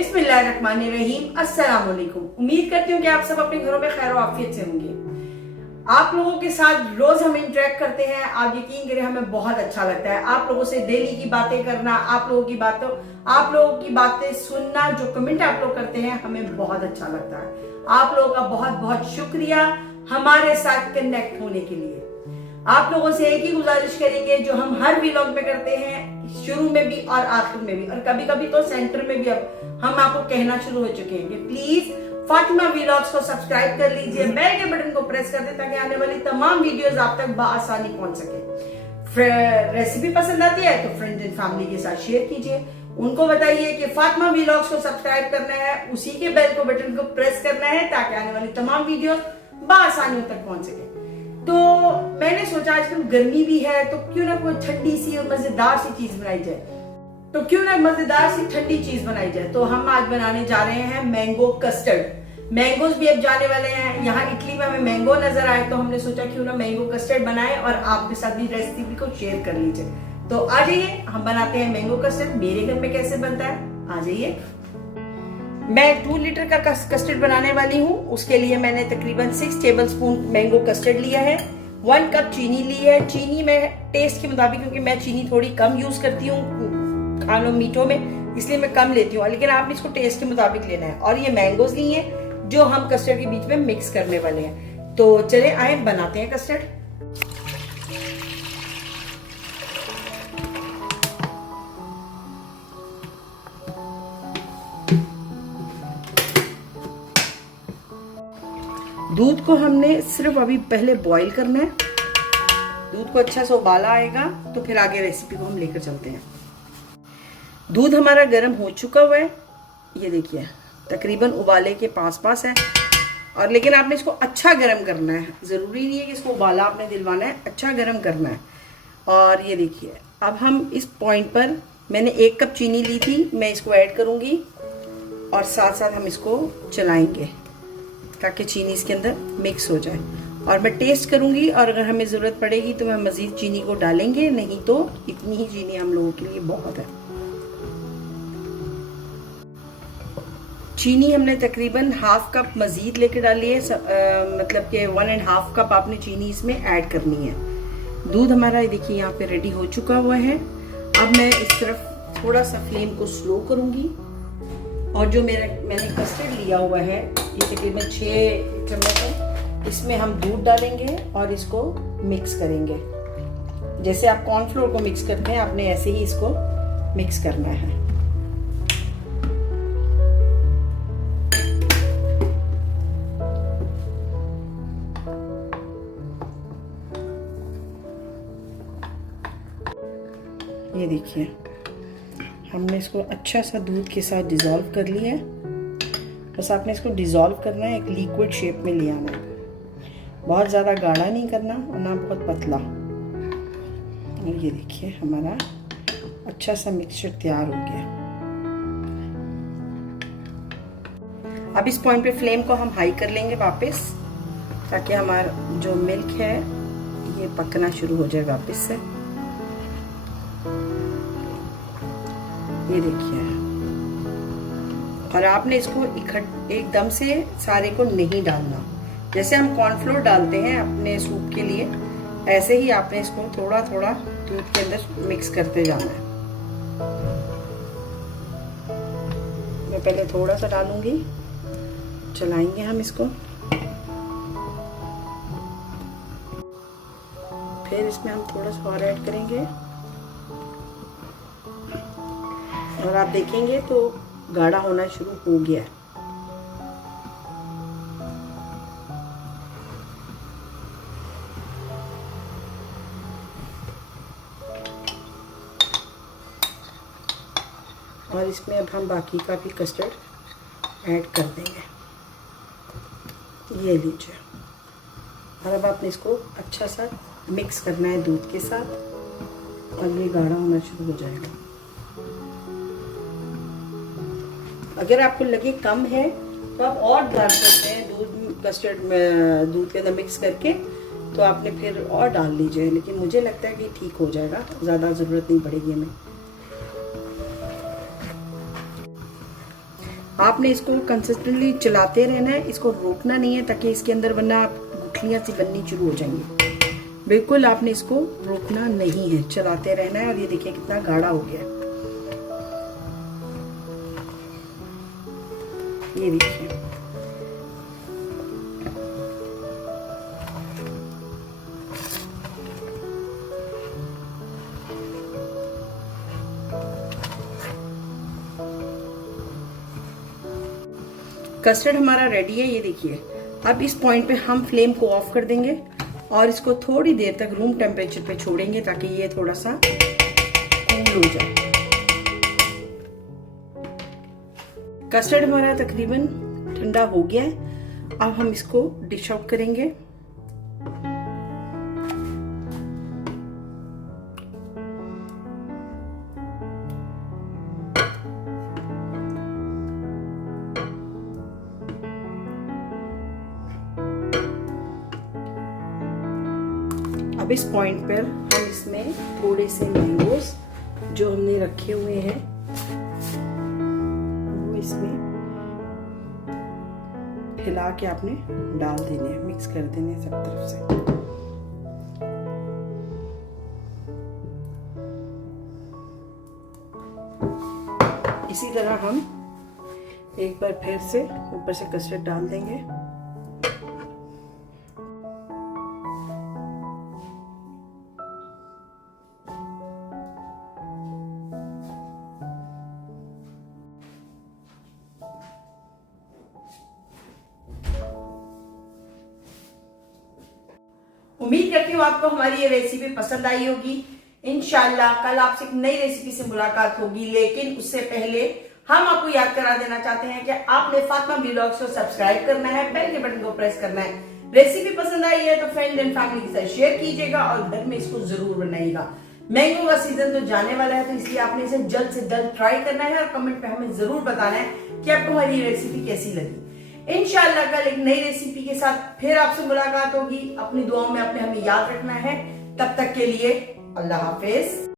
बिस्मिल्लाहिर्रहमानिर्रहीम। अस्सलाम वालेकुम। उम्मीद करती हूँ कि आप सब अपने घरों में खैर आफियत से होंगे। आप लोगों के साथ रोज हम इंटरेक्ट करते हैं, आप यकीन करें हमें बहुत अच्छा लगता है। आप लोगों से डेली की बातें करना, आप लोगों की बातें सुनना, जो कमेंट आप लोग करते हैं हमें बहुत अच्छा लगता है। आप लोगों का बहुत बहुत शुक्रिया हमारे साथ कनेक्ट होने के लिए। आप लोगों से एक ही गुजारिश करेंगे जो हम हर व्लॉग में करते हैं, शुरू में भी और आखिर में भी, और कभी कभी तो सेंटर में भी अब हम आपको कहना शुरू हो चुके हैं कि प्लीज फातिमा व्लॉग्स को सब्सक्राइब कर लीजिए, बेल के बटन को प्रेस कर दें ताकि आने वाली तमाम वीडियोस आप तक बआसानी पहुंच सके। रेसिपी पसंद आती है तो फ्रेंड्स एंड फैमिली के साथ शेयर कीजिए, उनको बताइए कि फातिमा व्लॉग्स को सब्सक्राइब करना है, उसी के बेल को बटन को प्रेस करना है ताकि आने वाली तमाम वीडियोस बआसानी तक पहुंच सके। तो मैंने सोचा आजकल गर्मी भी है तो क्यों ना कोई ठंडी सी और मजेदार सी चीज बनाई जाए, तो क्यों ना मजेदार सी ठंडी चीज बनाई जाए। तो हम आज बनाने जा रहे हैं मैंगो कस्टर्ड। मैंगोज भी अब जाने वाले हैं, यहाँ इटली में हमें मैंगो नजर आए तो हमने सोचा क्यों ना मैंगो कस्टर्ड बनाए और आपके साथ भी रेसिपी को शेयर कर लीजिए। तो आ जाइए हम बनाते हैं मैंगो कस्टर्ड। मेरे घर में कैसे बनता है आ जाइए। मैं 2 लीटर का कस्टर्ड बनाने वाली हूँ। उसके लिए मैंने तकरीबन 6 टेबलस्पून मैंगो कस्टर्ड लिया है, 1 कप चीनी ली है। चीनी मैं टेस्ट के मुताबिक, क्योंकि मैं चीनी थोड़ी कम यूज करती हूँ खानों मीठों में, इसलिए मैं कम लेती हूँ, लेकिन आपने इसको टेस्ट के मुताबिक लेना है। और ये मैंगोज लिए हैं जो हम कस्टर्ड के बीच में मिक्स करने वाले हैं। तो चले आए बनाते हैं कस्टर्ड। दूध को हमने सिर्फ अभी पहले बॉईल करना है। दूध को अच्छा सा उबाला आएगा तो फिर आगे रेसिपी को हम लेकर चलते हैं। दूध हमारा गर्म हो चुका हुआ है, ये देखिए तकरीबन उबाले के पास है। और लेकिन आपने इसको अच्छा गर्म करना है, ज़रूरी नहीं है कि इसको उबाला आपने दिलवाना है, अच्छा गर्म करना है। और ये देखिए अब हम इस पॉइंट पर, मैंने 1 कप चीनी ली थी, मैं इसको ऐड करूँगी और साथ साथ हम इसको चलाएँगे ताकि चीनी इसके अंदर मिक्स हो जाए। और मैं टेस्ट करूंगी और अगर हमें ज़रूरत पड़ेगी तो मैं मज़ीद चीनी को डालेंगे, नहीं तो इतनी ही चीनी हम लोगों के लिए बहुत है। चीनी हमने तकरीबन 1/2 कप मज़ीद लेके डाली है, मतलब कि 1.5 कप आपने चीनी इसमें ऐड करनी है। दूध हमारा देखिए यहाँ पे रेडी हो चुका हुआ है। अब मैं इस तरफ थोड़ा सा फ्लेम को स्लो करूँगी और जो मैंने कस्टर्ड लिया हुआ है ये तकरीबन 6 चम्मच है, इसमें हम दूध डालेंगे और इसको मिक्स करेंगे। जैसे आप कॉर्नफ्लोर को मिक्स करते हैं आपने ऐसे ही इसको मिक्स करना है। ये देखिए हमने इसको अच्छा सा दूध के साथ डिज़ोल्व कर लिया है। बस आपने इसको डिज़ोल्व करना है, एक लिक्विड शेप में ले आना है। बहुत ज़्यादा गाढ़ा नहीं करना और ना बहुत पतला। और ये देखिए हमारा अच्छा सा मिक्सचर तैयार हो गया। अब इस पॉइंट पे फ्लेम को हम हाई कर लेंगे वापस, ताकि हमारा जो मिल्क है ये पकना शुरू हो जाए वापस से। ये देखिए, और आपने इसको एकदम से सारे को नहीं डालना। जैसे हम कॉर्नफ्लोर डालते हैं अपने सूप के लिए, ऐसे ही आपने इसको थोड़ा थोड़ा दूध के अंदर मिक्स करते जाना है। मैं पहले थोड़ा सा डालूंगी, चलाएंगे हम इसको, फिर इसमें हम थोड़ा सा और ऐड करेंगे और आप देखेंगे तो गाढ़ा होना शुरू हो गया है। और इसमें अब हम बाकी का भी कस्टर्ड ऐड कर देंगे। ये लीजिए, और अब आपने इसको अच्छा सा मिक्स करना है दूध के साथ और ये गाढ़ा होना शुरू हो जाएगा। अगर आपको लगे कम है तो आप और डाल सकते हैं दूध, कस्टर्ड में दूध के अंदर मिक्स करके तो आपने फिर और डाल लीजिए, लेकिन मुझे लगता है कि ठीक हो जाएगा, ज़्यादा ज़रूरत नहीं पड़ेगी हमें। आपने इसको कंसिस्टेंटली चलाते रहना है, इसको रोकना नहीं है, ताकि इसके अंदर वरना गुठलियां सी बननी शुरू हो जाएंगी। बिल्कुल आपने इसको रोकना नहीं है, चलाते रहना है। और ये देखिए कितना गाढ़ा हो गया है, ये देखिए। कस्टर्ड हमारा रेडी है, ये देखिए। अब इस पॉइंट पे हम फ्लेम को ऑफ कर देंगे और इसको थोड़ी देर तक रूम टेम्परेचर पे छोड़ेंगे, ताकि ये थोड़ा सा कूल हो जाए। कस्टर्ड हमारा तकरीबन ठंडा हो गया है। अब हम इसको डिश आउट करेंगे। अब इस पॉइंट पर हम इसमें थोड़े से मैंगोस जो हमने रखे हुए हैं वो इसमें हिला के आपने डाल देने हैं, मिक्स कर देने हैं सब तरफ से। इसी तरह हम एक बार फिर से ऊपर से कस्टर्ड डाल देंगे। उम्मीद करती हूँ आपको हमारी ये रेसिपी पसंद आई होगी। इंशाल्लाह कल आपसे एक नई रेसिपी से मुलाकात होगी, लेकिन उससे पहले हम आपको याद करा देना चाहते हैं कि आपने फातिमा व्लॉग्स को सब्सक्राइब करना है, बेल के बटन को प्रेस करना है। रेसिपी पसंद आई है तो फ्रेंड एंड फैमिली के साथ शेयर कीजिएगा और घर में इसको जरूर बनाइएगा। मैंगो का सीजन तो जाने वाला है, तो इसलिए आपने इसे जल्द से जल्द ट्राई करना है और कमेंट पे हमें जरूर बताना है कि आपको हमारी रेसिपी कैसी लगी। इंशाल्लाह कल एक नई रेसिपी के साथ फिर आपसे मुलाकात होगी। अपनी दुआओं में अपने हमें याद रखना है। तब तक के लिए अल्लाह हाफिज।